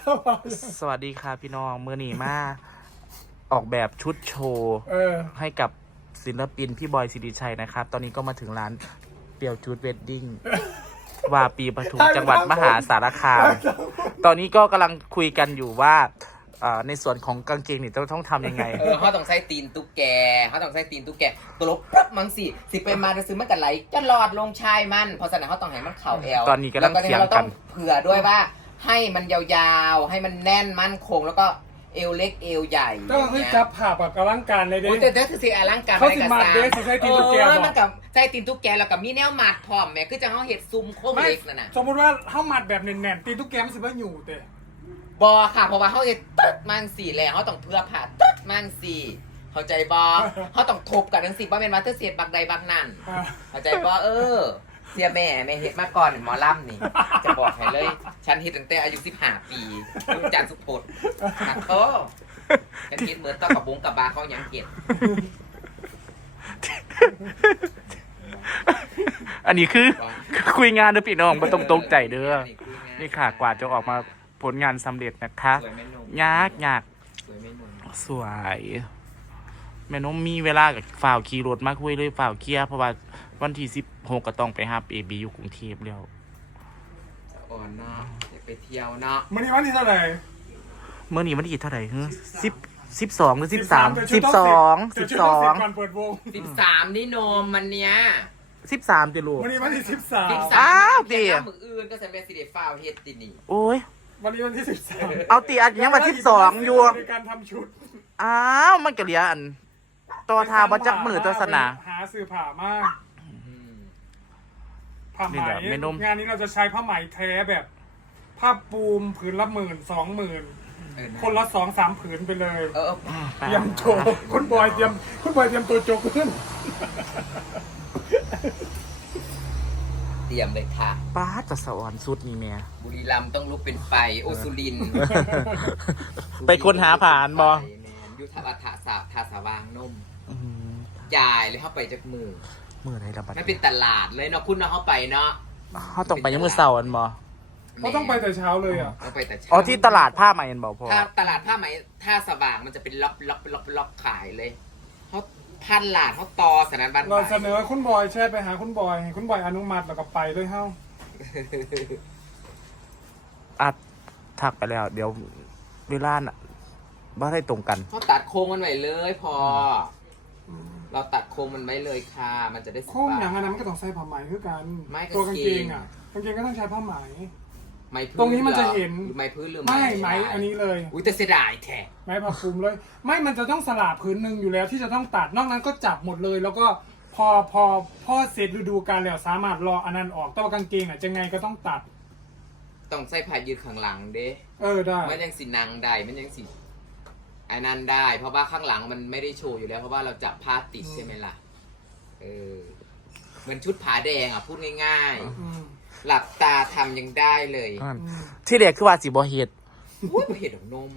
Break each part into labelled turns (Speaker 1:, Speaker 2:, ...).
Speaker 1: สวัสดีค่ะพี่น้องมือหนีมาออกแบบชุดโชว์ให้กับศิลปินพี่บอยสิริชัยนะครับตอนนี้ก็มาถึงร้านเปียวชุดเวดดิ้งวาปีปทุมจังหวัดมหาสารคามตอนนี้ก็กำลังคุยกันอยู่ว่าในส่วนของกางเกงนี่ต้องทำยังไง
Speaker 2: เขาต้องใส่ตีนตุ๊กแกตัวลบปั๊บมังสิไปมาจะซื้อมันกันไหลจะหลอดลงชายมันเพราะฉะนั้นเขาต้องให้มันเข่าแอล
Speaker 1: ตอนนี้กำลังเถียงกัน
Speaker 2: เผื่อด้วยว่าให้มันยาวๆให้มันแน่นมั่นคงแล้วก็เอวเล็กเอวใหญ่
Speaker 3: ก็คือจับผ่าแบบอลังการเลยเด้
Speaker 2: แต่คือสิอลังการ
Speaker 3: เขาสิมาเด้ใส่ตีนตุ๊กแก
Speaker 2: มันกับใส่ตีนตุ๊กแกแล้วกับมีแนวมัดพร้อมแม่คือจะเขาเห็ดซุ่มโค้งเล็กนั่นน่ะ
Speaker 3: สมมติว่าเขามัดแบบแน่นๆตีนตุ๊กแกมันสิว่าอยู่แต่
Speaker 2: บอค่ะเพราะว่าเขาจะตึ๊ดมังสีแล้วเขาต้องเพื่อผ่าตึ๊ดมังสีเข้าใจบอเขาต้องทบกันทั้งสิว่าเป็นมาเตอร์เสียบักใดบักนั่นเข้าใจบอเสียแม่เฮ็ดมาก่อนหมอล่ำนี่จะบอกให้เลยฉันเฮ็ดตั้งแต่อายุ15 ปีรุ่นจานสุพจน์นักโตฉันเฮ็ดเหมือนต้อกับบงกับบาเขายังเก็บ
Speaker 1: อันนี้คือคุยงานเด้อพี่น้องบ่ต้องตกใจเด้อนี่ค่ะกว่าจะออกมาผลงานสำเร็จนะคะยากสวยแม่น้องมีเวลากับฝ่าวขี่รถมาคุยเลยฝ่าวเคลียร์เพราะว่าวันที่16ก็ต้องไปหาเอบีอยู่กรุงเทพแล้ว
Speaker 2: อ่อนเนาะไปเที่ยวเนาะ
Speaker 3: มื้อนี้วันที่เท่าไหร่
Speaker 1: เมื่อนี้วันที่เท่าไหร่ฮะ12หรือ13
Speaker 3: ก่อนเปิดวง
Speaker 2: 13นี่โนมมันเนี้ย
Speaker 1: 13ติลูก
Speaker 3: วันนี้วันที่13
Speaker 1: อ้าวติ
Speaker 2: มื้ออื่นก็สิเป็นสิได้ฟ้าวเฮ็ดตินี่
Speaker 1: โอ้ย
Speaker 3: วันนี้วันที่13
Speaker 1: เอาติอันยังวัน12อยู่
Speaker 3: ในการทำชุด
Speaker 1: อ้าวมันก็เหลืออันตัวทาบ่จักมือตัวสนา
Speaker 3: หาซื้อผ้ามาผ้าไหมงานนี้เราจะใช้ผ้าไหมแท้แบบผ้าปูมผืนละ10,000-20,000คนละ2-3 ผืนไปเลยเตรียมโจคุณบอยเตรียมตัวโจขึ้น
Speaker 2: เตรียมเลยค่ะ
Speaker 1: ป้าจะสวรรค์สุดนี่แม่
Speaker 2: บุรีรัมย์ต้องลุกเป็นไฟโอสุริน
Speaker 1: ไปค้นหาผ่านบ่
Speaker 2: ยุทธวัฒน์ทาสว่างนุ่มยายเลยเข้าไปจากมือ
Speaker 1: อะไรละบัด
Speaker 2: ไม่เป็นตลาดเลยเนาะคุณเนาะเข้าไปเนาะ
Speaker 1: เขาต้องไปยังมือเสาร์อันบ่
Speaker 3: เขาต้องไปแต่เช้าเลยอ่ะ
Speaker 2: ต้องไปแต่เช้า
Speaker 1: อ๋อที่ตลาดผ้าไหมอันบ่พอ
Speaker 2: ถ้าตลาดผ้าไหมท่าสว่างมันจะเป็นล็อกขายเลยเขาพันหลาดเขาตอสนานบ้าน
Speaker 3: เราเสนอคุณบอยแช่ไปหาคุณบอยอนุมัติแล้วก็ไปเลยเฮ้า
Speaker 1: ทักไปแล้วเดี๋ยวเวลาน่ะบ่ได้ตรงกัน
Speaker 2: เขาตัดโค้งมันไว้เลยพอเราตัดโค้งมันไว้เลยค่ะมันจะได้
Speaker 3: โค้งอย่างนั้นมันก็ต้องใส่ผ้าไหมคือกันตัวกางเกงอ่ะกางเกงก็ต้องใช้ผ้าไหมตรงนี้มันจะเห็น
Speaker 2: ไม้พื้นหรือ
Speaker 3: ไม้อันนี้เลย
Speaker 2: อุ้ยแต่เสียดายแท้
Speaker 3: ไม้ผ้าคลุมเลยไม่มันจะต้องสลับพื้นหนึ่งอยู่แล้วที่จะต้องตัดนอกนั้นก็จับหมดเลยแล้วก็พอเสร็จฤดูกาลแล้วสามารถรออันนั้นออกแต่ว่ากางเกงอ่ะจะไงก็ต้องตัด
Speaker 2: ต้องใส่ผ้ายืดข้างหลังเด้
Speaker 3: ได้
Speaker 2: มันยังสีนังได้มันยังสีไอ้นั่นได้เพราะว่าข้างหลังมันไม่ได้โชว์อยู่แล้วเพราะว่าเราจับผ้าติดใช่ไหมล่ะเหมือนชุดผาแดงอ่ะพูดง่ายๆหลับตาทำยังได้เลย
Speaker 1: ที่เรียกคือว่าสิบ่เฮ็ด
Speaker 2: บ่เฮ็ดของนม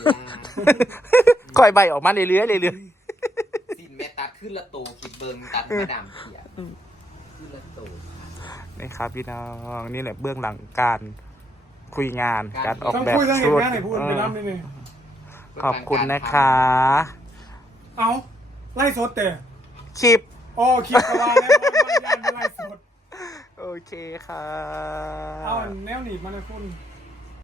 Speaker 1: ก่อยใบออกมาเรื่อย
Speaker 2: สินแม่ตัดขึ้นละโตคิดเบิ่งตัดมาดามเขียขึ้นละโต
Speaker 1: นี่ครับพี่น้องนี่แหละเบื้องหลังการคุยงานการออกแบบ
Speaker 3: ชุด
Speaker 1: ขอบคุณนะคะ
Speaker 3: เอาไล่สดแต่
Speaker 1: คลิป
Speaker 3: คลิปประมาณนี้ไล่สด
Speaker 1: โอเคค่ะ
Speaker 3: เอาแนวหนีบมาเลยคุณ